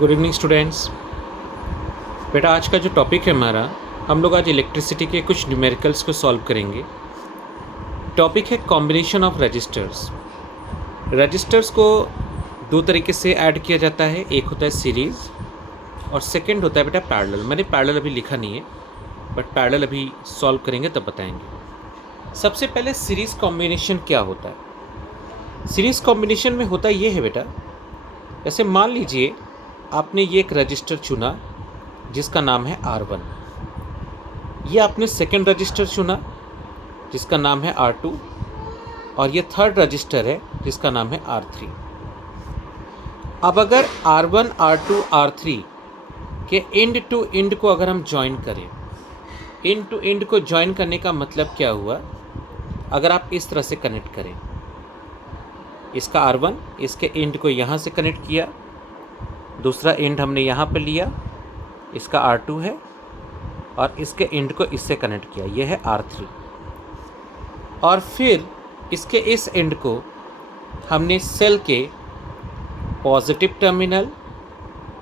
Good evening students. बेटा आज का जो टॉपिक है हमारा, हम लोग आज इलेक्ट्रिसिटी के कुछ न्यूमेरिकल्स को सॉल्व करेंगे। टॉपिक है कॉम्बिनेशन ऑफ रजिस्टर्स। रजिस्टर्स को दो तरीके से ऐड किया जाता है, एक होता है सीरीज़ और सेकंड होता है बेटा पैरेलल। मैंने पैरेलल अभी लिखा नहीं है, बट पैरेलल अभी सॉल्व करेंगे तब बताएंगे। सबसे पहले सीरीज़ कॉम्बिनेशन क्या होता है। सीरीज़ कॉम्बिनेशन में होता ये है बेटा, जैसे मान लीजिए आपने ये एक रजिस्टर चुना जिसका नाम है R1, ये आपने सेकंड रजिस्टर चुना जिसका नाम है R2 और ये थर्ड रजिस्टर है जिसका नाम है R3। अब अगर R1, R2, R3 के एंड टू एंड को अगर हम ज्वाइन करें, एंड टू एंड को ज्वाइन करने का मतलब क्या हुआ, अगर आप इस तरह से कनेक्ट करें, इसका R1 इसके एंड को यहाँ से कनेक्ट किया, दूसरा एंड हमने यहाँ पे लिया, इसका R2 है और इसके एंड को इससे कनेक्ट किया, यह है R3। और फिर इसके इस एंड को हमने सेल के पॉजिटिव टर्मिनल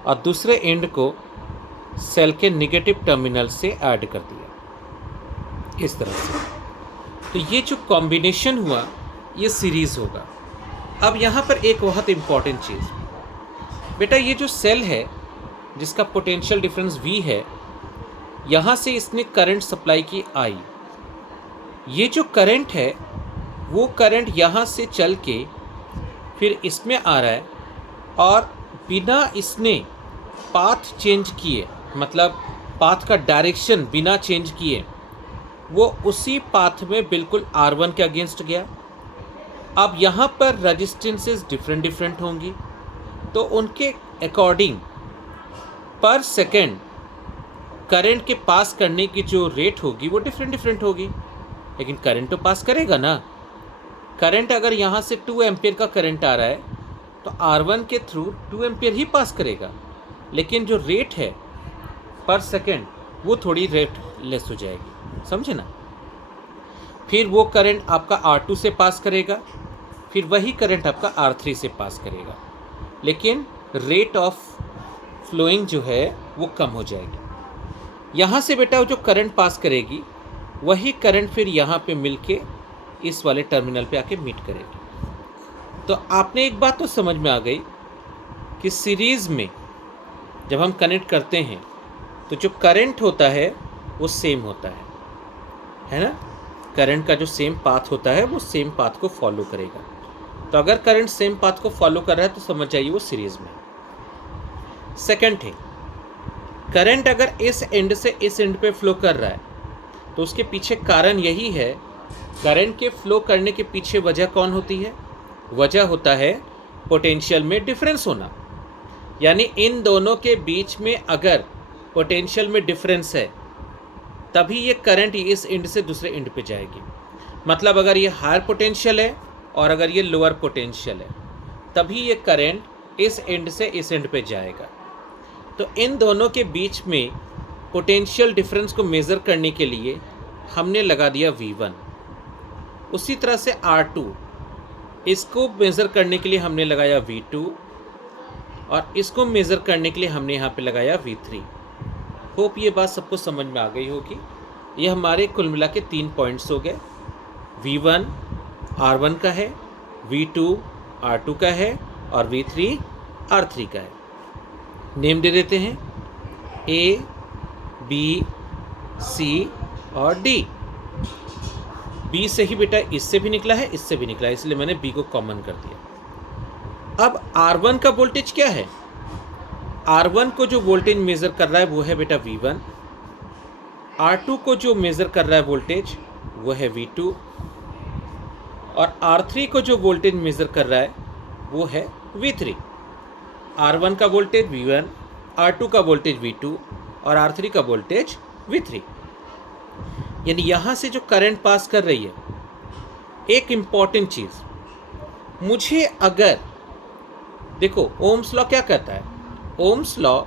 और दूसरे एंड को सेल के नेगेटिव टर्मिनल से ऐड कर दिया, इस तरह से। तो ये जो कॉम्बिनेशन हुआ ये सीरीज़ होगा। अब यहाँ पर एक बहुत इम्पॉर्टेंट चीज़ बेटा, ये जो सेल है जिसका पोटेंशियल डिफरेंस V है, यहाँ से इसने करंट सप्लाई की I। ये जो करंट है वो करंट यहाँ से चल के फिर इसमें आ रहा है और बिना इसने पाथ चेंज किए, मतलब पाथ का डायरेक्शन बिना चेंज किए, वो उसी पाथ में बिल्कुल R1 के अगेंस्ट गया। अब यहाँ पर रजिस्टेंसेस डिफरेंट होंगी, तो उनके अकॉर्डिंग पर सेकेंड करंट के पास करने की जो रेट होगी वो डिफरेंट होगी, लेकिन करंट तो पास करेगा ना। करंट अगर यहाँ से 2 एम्पियर का करंट आ रहा है तो R1 के थ्रू 2 एम्पियर ही पास करेगा, लेकिन जो रेट है पर सेकेंड वो थोड़ी रेट लेस हो जाएगी, समझे ना। फिर वो करंट आपका R2 से पास करेगा, फिर वही करंट आपका R3 से पास करेगा, लेकिन रेट ऑफ फ्लोइंग जो है वो कम हो जाएगी। यहाँ से बेटा जो करंट पास करेगी वही करंट फिर यहाँ पे मिलके इस वाले टर्मिनल पे आके मीट करेगी। तो आपने एक बात तो समझ में आ गई कि सीरीज़ में जब हम कनेक्ट करते हैं तो जो करंट होता है वो सेम होता है ना। करंट का जो सेम पाथ होता है वो सेम पाथ को फॉलो करेगा। तो अगर करंट सेम पाथ को फॉलो कर रहा है तो समझ जाइए वो सीरीज़ में। सेकंड थिंग, करंट अगर इस एंड से इस एंड पे फ्लो कर रहा है तो उसके पीछे कारण यही है। करंट के फ्लो करने के पीछे वजह कौन होती है? वजह होता है पोटेंशियल में डिफरेंस होना। यानी इन दोनों के बीच में अगर पोटेंशियल में डिफरेंस है तभी ये करंट इस एंड से दूसरे एंड पे जाएगी। मतलब अगर ये हायर पोटेंशियल है और अगर ये लोअर पोटेंशियल है तभी ये करंट इस एंड से इस एंड पे जाएगा। तो इन दोनों के बीच में पोटेंशियल डिफरेंस को मेज़र करने के लिए हमने लगा दिया V1। उसी तरह से R2, इसको मेज़र करने के लिए हमने लगाया V2 और इसको मेज़र करने के लिए हमने यहाँ पे लगाया V3। होप ये बात सबको समझ में आ गई होगी। ये हमारे कुल मिला के 3 पॉइंट्स हो गए। V1 R1 का है, V2 R2 का है और V3 R3 का है। नेम दे देते हैं A, B, C और D। B से ही बेटा इससे भी निकला है, इससे भी निकला है, इसलिए मैंने B को कॉमन कर दिया। अब R1 का वोल्टेज क्या है? R1 को जो वोल्टेज मेज़र कर रहा है वो है बेटा V1। R2 को जो मेज़र कर रहा है वोल्टेज वो है V2 और R3 को जो वोल्टेज मेज़र कर रहा है वो है V3। R1 का वोल्टेज V1, R2 का वोल्टेज V2 और R3 का वोल्टेज V3। यानी यहाँ से जो करंट पास कर रही है, एक इम्पॉर्टेंट चीज़, मुझे अगर देखो ओम्स लॉ क्या कहता है? ओम्स लॉ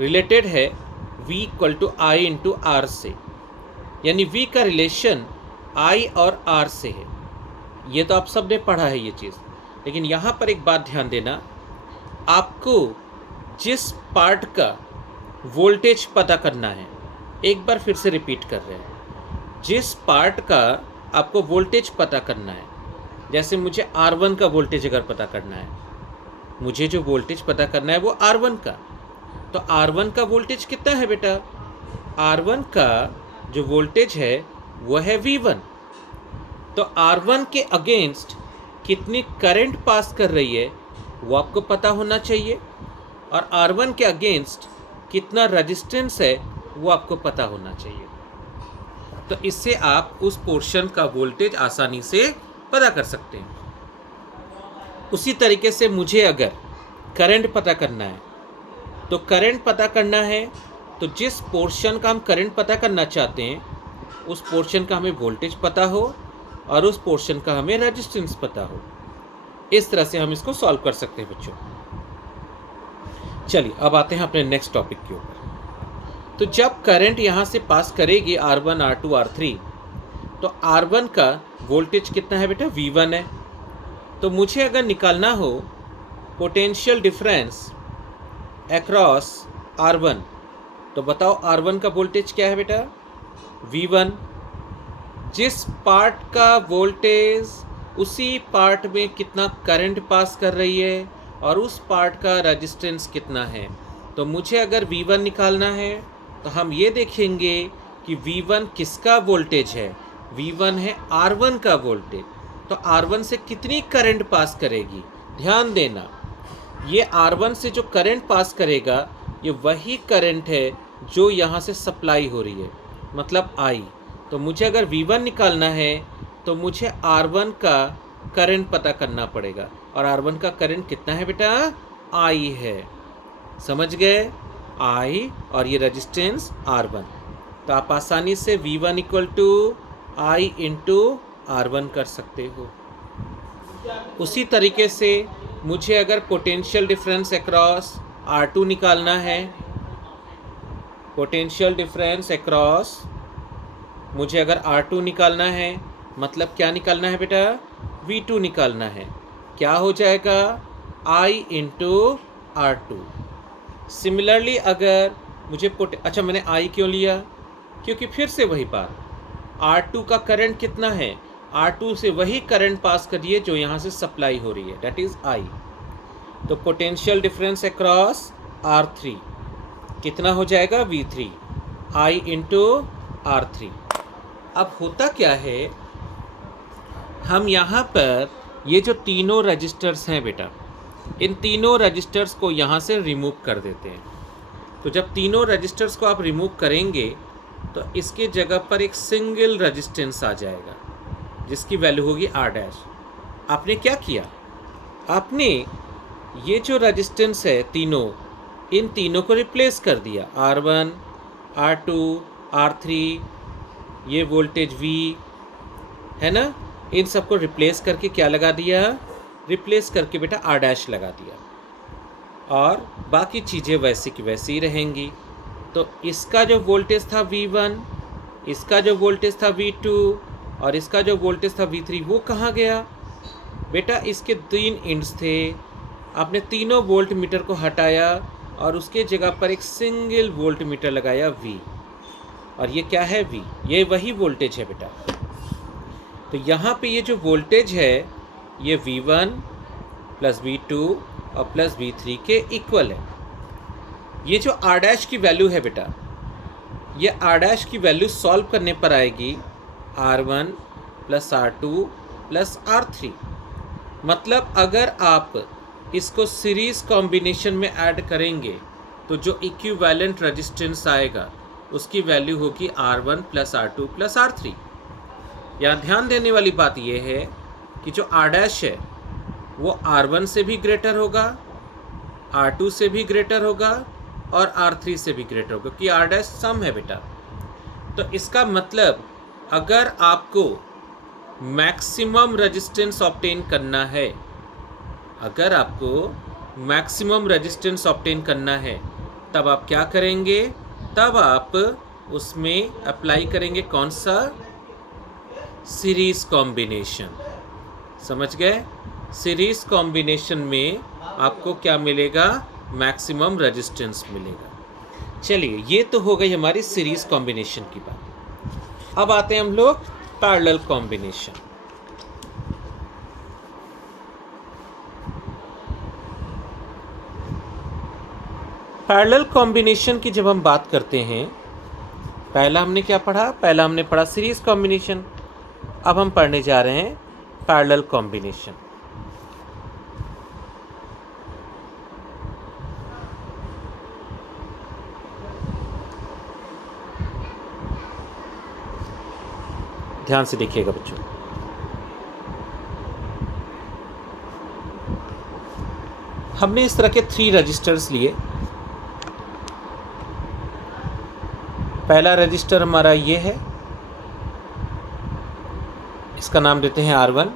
रिलेटेड है V = I × R से, यानी V का रिलेशन I और R से है। ये तो आप सब ने पढ़ा है ये चीज़, लेकिन यहाँ पर एक बात ध्यान देना, आपको जिस पार्ट का वोल्टेज पता करना है, एक बार फिर से रिपीट कर रहे हैं, जिस पार्ट का आपको वोल्टेज पता करना है, जैसे मुझे R1 का वोल्टेज अगर पता करना है, मुझे जो वोल्टेज पता करना है वो R1 का, तो R1 का वोल्टेज कितना है बेटा? R1 का जो वोल्टेज है वो है V1। तो R1 के अगेंस्ट कितनी करंट पास कर रही है वो आपको पता होना चाहिए, और R1 के अगेंस्ट कितना रेजिस्टेंस है वो आपको पता होना चाहिए। तो इससे आप उस पोर्शन का वोल्टेज आसानी से पता कर सकते हैं। उसी तरीके से मुझे अगर करंट पता करना है, तो करंट पता करना है तो जिस पोर्शन का हम करंट पता करना चाहते हैं उस पोर्शन का हमें वोल्टेज पता हो और उस पोर्शन का हमें रेजिस्टेंस पता हो। इस तरह से हम इसको सॉल्व कर सकते हैं बच्चों। चलिए अब आते हैं अपने नेक्स्ट टॉपिक के ऊपर। तो जब करंट यहाँ से पास करेगी R1, R2, R3, तो R1 का वोल्टेज कितना है बेटा? V1 है। तो मुझे अगर निकालना हो पोटेंशियल डिफरेंस अक्रॉस R1, तो बताओ R1 का वोल्टेज क्या है बेटा? V1। जिस पार्ट का वोल्टेज उसी पार्ट में कितना करंट पास कर रही है और उस पार्ट का रेजिस्टेंस कितना है। तो मुझे अगर V1 निकालना है तो हम ये देखेंगे कि V1 किसका वोल्टेज है? V1 है R1 का वोल्टेज। तो R1 से कितनी करंट पास करेगी? ध्यान देना, ये R1 से जो करंट पास करेगा ये वही करंट है जो यहाँ से सप्लाई हो रही है, मतलब I। तो मुझे अगर V1 निकालना है तो मुझे R1 का करंट पता करना पड़ेगा, और R1 का करंट कितना है बेटा? I है। समझ गए? I और ये रेजिस्टेंस R1। तो आप आसानी से V1 equal to I into R1 कर सकते हो। उसी तरीके से मुझे अगर पोटेंशियल डिफरेंस अक्रॉस R2 निकालना है, पोटेंशियल डिफरेंस अक्रॉस मुझे अगर R2 निकालना है, मतलब क्या निकालना है बेटा? V2 निकालना है। क्या हो जाएगा? I into R2। सिमिलरली अगर मुझे अच्छा, मैंने I क्यों लिया? क्योंकि फिर से वही बात, R2 का करंट कितना है? R2 से वही करंट पास करिए जो यहाँ से सप्लाई हो रही है, दैट इज़ I। तो पोटेंशियल डिफरेंस अक्रॉस R3 कितना हो जाएगा? V3। I into R3। अब होता क्या है, हम यहाँ पर ये जो तीनों रजिस्टर्स हैं बेटा, इन तीनों रजिस्टर्स को यहाँ से रिमूव कर देते हैं। तो जब तीनों रजिस्टर्स को आप रिमूव करेंगे तो इसके जगह पर एक सिंगल रजिस्टेंस आ जाएगा जिसकी वैल्यू होगी R'। आपने क्या किया? आपने ये जो रजिस्टेंस है तीनों, इन तीनों को रिप्लेस कर दिया। R1, R2, R3, ये वोल्टेज V है ना, इन सबको रिप्लेस करके क्या लगा दिया? रिप्लेस करके बेटा R' लगा दिया, और बाकी चीज़ें वैसी की वैसी ही रहेंगी। तो इसका जो वोल्टेज था V1, इसका जो वोल्टेज था V2 और इसका जो वोल्टेज था V3, वो कहाँ गया बेटा? इसके 3 इंड्स थे, आपने तीनों वोल्ट मीटर को हटाया और उसके जगह पर एक सिंगल वोल्ट मीटर लगाया V, और ये क्या है? V, ये वही वोल्टेज है बेटा। तो यहाँ पे ये जो वोल्टेज है ये V1 प्लस V2 और प्लस V3 के इक्वल है। ये जो R' की वैल्यू है बेटा, ये R' की वैल्यू सॉल्व करने पर आएगी R1 plus R2 plus R3। मतलब अगर आप इसको सीरीज़ कॉम्बिनेशन में ऐड करेंगे तो जो इक्विवेलेंट रेजिस्टेंस आएगा उसकी वैल्यू होगी R1 plus R2 plus R3। यहाँ ध्यान देने वाली बात यह है कि जो R' है वो R1 से भी ग्रेटर होगा, R2 से भी ग्रेटर होगा और R3 से भी ग्रेटर होगा, क्योंकि R' सम है बेटा। तो इसका मतलब अगर आपको मैक्सिमम रेजिस्टेंस ऑब्टेन करना है, अगर आपको मैक्सिमम रेजिस्टेंस ऑब्टेन करना है, तब आप क्या करेंगे? तब आप उसमें अप्लाई करेंगे कौन सा? Series combination. समझ गए? सीरीज़ कॉम्बिनेशन में आपको क्या मिलेगा? मैक्सिमम रेजिस्टेंस मिलेगा। चलिए, ये तो हो गई हमारी सीरीज कॉम्बिनेशन की बात। अब आते हैं हम लोग पैरेलल कॉम्बिनेशन। पैरेलल कॉम्बिनेशन की जब हम बात करते हैं, पहला हमने क्या पढ़ा? पहला हमने पढ़ा सीरीज कॉम्बिनेशन। अब हम पढ़ने जा रहे हैं पैरेलल कॉम्बिनेशन। ध्यान से देखिएगा बच्चों। हमने इस तरह के 3 रजिस्टर्स लिए। पहला रजिस्टर हमारा ये है, इसका नाम देते हैं R1।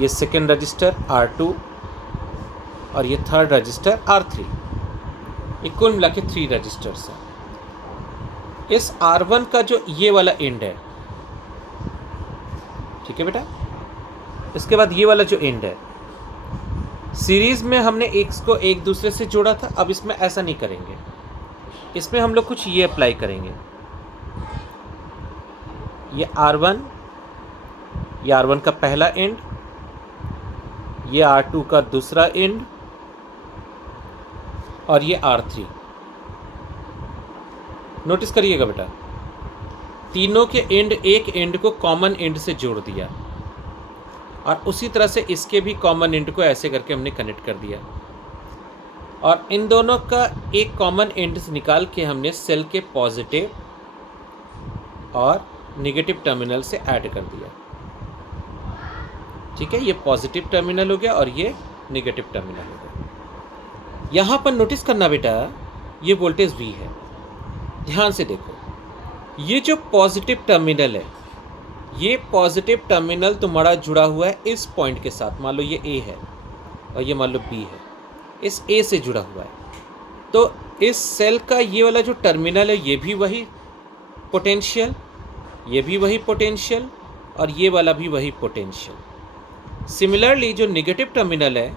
ये सेकेंड रजिस्टर R2 और ये थर्ड रजिस्टर R3। ये कुल मिला के 3 रजिस्टर्स हैं। इस R1 का जो ये वाला एंड है, ठीक है बेटा, इसके बाद ये वाला जो एंड है, सीरीज में हमने इसको एक दूसरे से जोड़ा था। अब इसमें ऐसा नहीं करेंगे, इसमें हम लोग कुछ ये अप्लाई करेंगे। ये R1, ये R1 का पहला एंड, ये R2 का दूसरा एंड और ये R3। नोटिस करिएगा बेटा, तीनों के एंड एक एंड को कॉमन एंड से जोड़ दिया और उसी तरह से इसके भी कॉमन एंड को ऐसे करके हमने कनेक्ट कर दिया और इन दोनों का एक कॉमन एंड निकाल के हमने सेल के पॉजिटिव और नेगेटिव टर्मिनल से ऐड कर दिया। ठीक है, ये पॉजिटिव टर्मिनल हो गया और ये नेगेटिव टर्मिनल हो गया। यहाँ पर नोटिस करना बेटा, ये वोल्टेज V है। ध्यान से देखो, ये जो पॉजिटिव टर्मिनल है, ये पॉजिटिव टर्मिनल तुम्हारा जुड़ा हुआ है इस पॉइंट के साथ। मान लो ये A है और ये मान लो B है, इस A से जुड़ा हुआ है। तो इस सेल का ये वाला जो टर्मिनल है, ये भी वही पोटेंशियल, ये भी वही पोटेंशियल और ये वाला भी वही पोटेंशियल। सिमिलरली जो नेगेटिव टर्मिनल है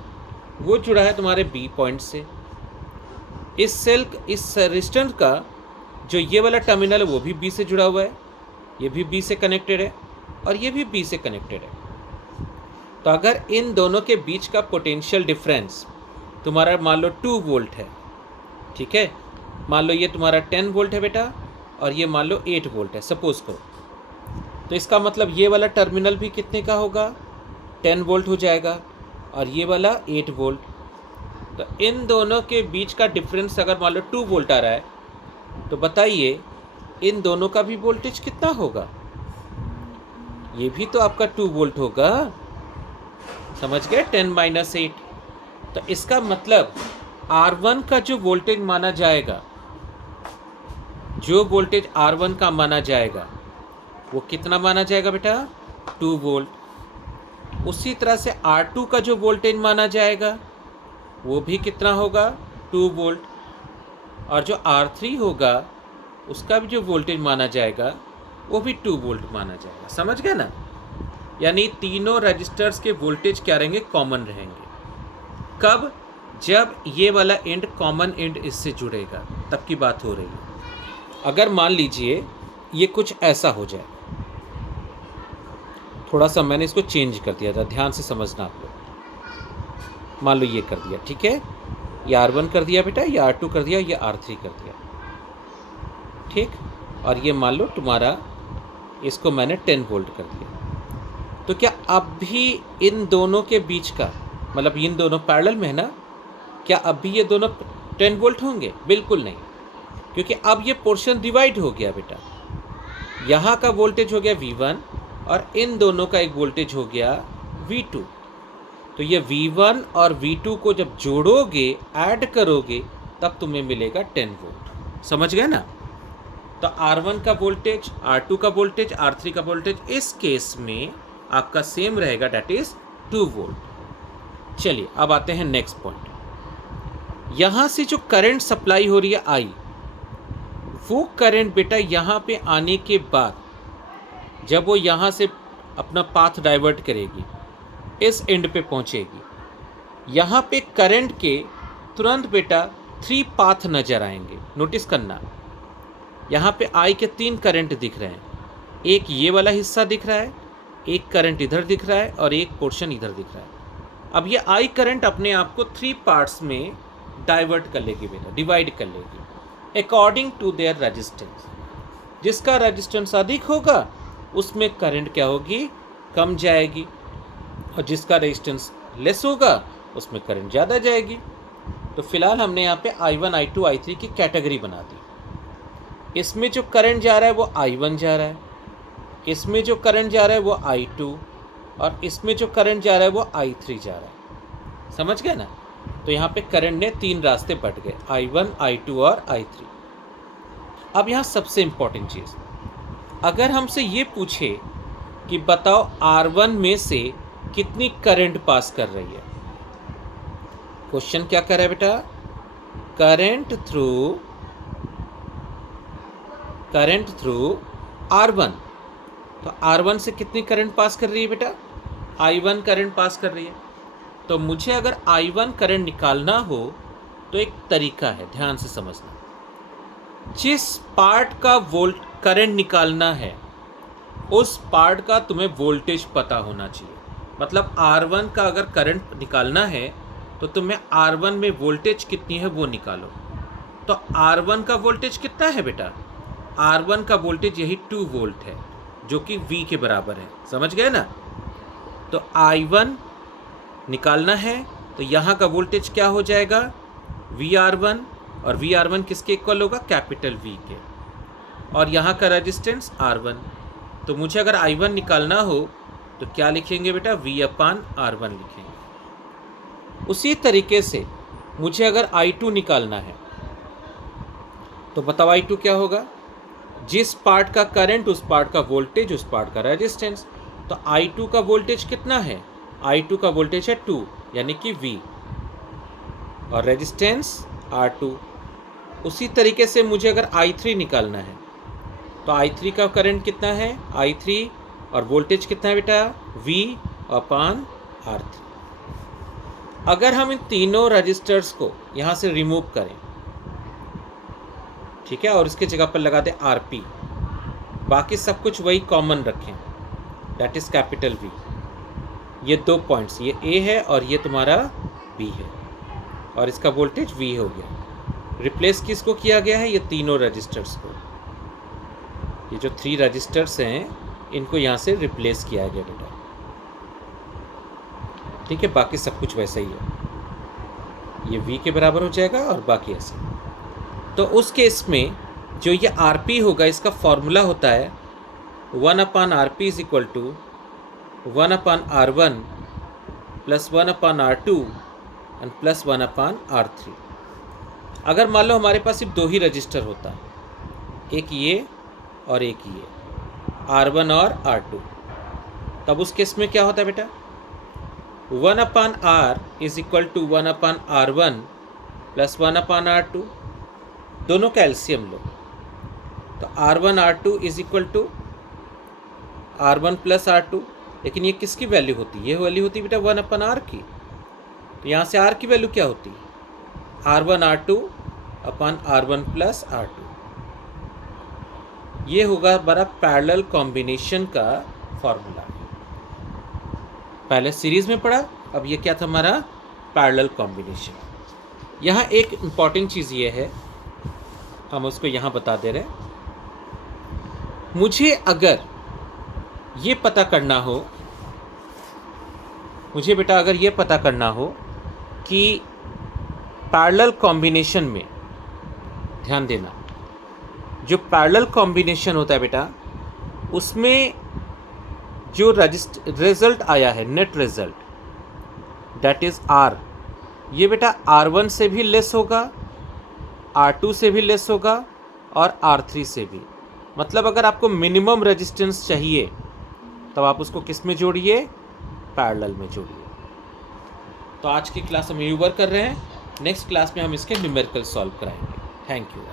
वो जुड़ा है तुम्हारे B पॉइंट से। इस सेल, इस रेजिस्टेंस का जो ये वाला टर्मिनल है वो भी B से जुड़ा हुआ है, ये भी B से कनेक्टेड है और ये भी B से कनेक्टेड है। तो अगर इन दोनों के बीच का पोटेंशियल डिफरेंस तुम्हारा मान लो 2 वोल्ट है, ठीक है, मान लो ये तुम्हारा 10 वोल्ट है बेटा और ये मान लो 8 वोल्ट है, सपोज करो। तो इसका मतलब ये वाला टर्मिनल भी कितने का होगा? 10 वोल्ट हो जाएगा और ये वाला 8 वोल्ट। तो इन दोनों के बीच का डिफरेंस अगर मान लो 2 वोल्ट आ रहा है, तो बताइए इन दोनों का भी वोल्टेज कितना होगा? ये भी तो आपका 2 वोल्ट होगा। समझ गए? 10 - 8। तो इसका मतलब R1 का जो वोल्टेज माना जाएगा, जो वोल्टेज R1 का माना जाएगा वो कितना माना जाएगा बेटा? 2 वोल्ट। उसी तरह से R2 का जो वोल्टेज माना जाएगा वो भी कितना होगा? 2 वोल्ट। और जो R3 होगा उसका भी जो वोल्टेज माना जाएगा वो भी 2 वोल्ट माना जाएगा। समझ गए ना? यानी तीनों रजिस्टर्स के वोल्टेज क्या रहेंगे? कॉमन रहेंगे। कब? जब ये वाला एंड कॉमन एंड इससे जुड़ेगा, तब की बात हो रही है। अगर मान लीजिए ये कुछ ऐसा हो जाए, थोड़ा सा मैंने इसको चेंज कर दिया था, ध्यान से समझना आप लोग। मान लो ये कर दिया, ठीक है, ये R1 कर दिया बेटा, ये R2 कर दिया, ये R3 कर दिया, ठीक। और ये मान लो तुम्हारा, इसको मैंने 10 वोल्ट कर दिया। तो क्या अब भी इन दोनों के बीच का, मतलब इन दोनों पैरेलल में है ना, क्या अब भी ये दोनों 10 वोल्ट होंगे? बिल्कुल नहीं, क्योंकि अब ये पोर्शन डिवाइड हो गया बेटा। यहाँ का वोल्टेज हो गया V1 और इन दोनों का एक वोल्टेज हो गया V2। तो ये V1 और V2 को जब जोड़ोगे, ऐड करोगे, तब तुम्हें मिलेगा 10 वोल्ट। समझ गए ना? तो R1 का वोल्टेज, R2 का वोल्टेज, R3 का वोल्टेज इस केस में आपका सेम रहेगा, डेट इज 2 वोल्ट। चलिए अब आते हैं नेक्स्ट पॉइंट। यहाँ से जो करंट सप्लाई हो रही है I, वो करंट बेटा यहाँ पे आने के बाद जब वो यहाँ से अपना पाथ डाइवर्ट करेगी, इस एंड पे पहुँचेगी, यहाँ पे करंट के तुरंत बेटा 3 पाथ नज़र आएंगे। नोटिस करना, यहाँ पे आई के 3 करंट दिख रहे हैं। एक ये वाला हिस्सा दिख रहा है, एक करंट इधर दिख रहा है और एक पोर्शन इधर दिख रहा है। अब ये आई करंट अपने आप को 3 पार्ट्स में डाइवर्ट कर लेगी बेटा, डिवाइड कर लेगी अकॉर्डिंग टू देयर रेजिस्टेंस। जिसका रेजिस्टेंस अधिक होगा उसमें करंट क्या होगी, कम जाएगी, और जिसका रेजिस्टेंस लेस होगा उसमें करंट ज़्यादा जाएगी। तो फिलहाल हमने यहाँ पे I1, I2, I3 की कैटेगरी बना दी। इसमें जो करंट जा रहा है वो I1 जा रहा है, इसमें जो करंट जा रहा है वो I2, और इसमें जो करंट जा रहा है वो I3 जा रहा है। समझ गए ना? तो यहाँ पे करंट ने 3 रास्ते बट गए, I1, I2 और I3। अब यहाँ सबसे इम्पोर्टेंट चीज़, अगर हमसे ये पूछे कि बताओ R1 में से कितनी करंट पास कर रही है, क्वेश्चन क्या कर रहा है बेटा, करंट थ्रू R1। तो R1 से कितनी करंट पास कर रही है बेटा, I1 करंट पास कर रही है। तो मुझे अगर I1 करंट निकालना हो तो एक तरीका है, ध्यान से समझना। जिस पार्ट का करंट निकालना है उस पार्ट का तुम्हें वोल्टेज पता होना चाहिए। मतलब R1 का अगर करंट निकालना है तो तुम्हें R1 में वोल्टेज कितनी है वो निकालो। तो R1 का वोल्टेज कितना है बेटा, R1 का वोल्टेज यही 2 वोल्ट है जो कि V के बराबर है। समझ गए ना? तो I1 निकालना है तो यहाँ का वोल्टेज क्या हो जाएगा, VR1, और VR1 किसके इक्वल होगा, कैपिटल V के, और यहाँ का रेजिस्टेंस R1। तो मुझे अगर I1 निकालना हो तो क्या लिखेंगे बेटा, V/R1 लिखेंगे। उसी तरीके से मुझे अगर I2 निकालना है तो बताओ I2 क्या होगा, जिस पार्ट का करंट उस पार्ट का वोल्टेज उस पार्ट का रेजिस्टेंस। तो I2 का वोल्टेज कितना है, I2 का वोल्टेज है 2 यानी कि V, और रेजिस्टेंस R2। उसी तरीके से मुझे अगर I3 निकालना है तो I3 का करंट कितना है, I3, और वोल्टेज कितना है बेटा, V/R3। अगर हम इन तीनों रजिस्टर्स को यहाँ से रिमूव करें, ठीक है, और इसके जगह पर लगा दें RP, बाकी सब कुछ वही कॉमन रखें, दैट इज कैपिटल V। ये 2 पॉइंट्स, ये A है और ये तुम्हारा B है, और इसका वोल्टेज V हो गया। रिप्लेस किसको किया गया है, ये तीनों रजिस्टर्स को। ये जो 3 रजिस्टर्स हैं इनको यहाँ से रिप्लेस किया गया बेटा, ठीक है। बाकी सब कुछ वैसा ही है, ये V के बराबर हो जाएगा और बाकी ऐसे। तो उस केस में जो ये RP होगा इसका फॉर्मूला होता है 1/RP is equal to 1/R1 plus 1/R2 and plus 1/R3। अगर मान लो हमारे पास सिर्फ 2 ही रजिस्टर होता, एक ये और एक ये, R1 और R2, तब उस केस में क्या होता है बेटा, 1/R is equal to 1/R1 plus 1/R2, दोनों का एलसीएम लो। तो R1 R2 is equal to R1 plus R2, लेकिन ये किसकी वैल्यू होती है, ये वैल्यू होती है बेटा 1/R की। तो यहाँ से R की वैल्यू क्या होती है, R1 R2/R1 प्लस R2। ये होगा हमारा पैरेलल कॉम्बिनेशन का फॉर्मूला। पहले सीरीज में पढ़ा, अब ये क्या था हमारा पैरेलल कॉम्बिनेशन। यहाँ एक इम्पॉर्टेंट चीज़ ये है, हम उसको यहाँ बता दे रहे हैं। मुझे अगर ये पता करना हो, मुझे बेटा अगर ये पता करना हो कि पैरेलल कॉम्बिनेशन में, ध्यान देना, जो पैरेलल कॉम्बिनेशन होता है बेटा उसमें जो रिजल्ट आया है, net result that is R, ये बेटा R1 से भी लेस होगा, R2 से भी लेस होगा और R3 से भी। मतलब अगर आपको मिनिमम रेजिस्टेंस चाहिए तब आप उसको किस में जोड़िए, पैरेलल में जोड़िए। तो आज की क्लास हम यही वर्क कर रहे हैं, नेक्स्ट क्लास में हम इसके न्यूमेरिकल सॉल्व कराएंगे। Thank you.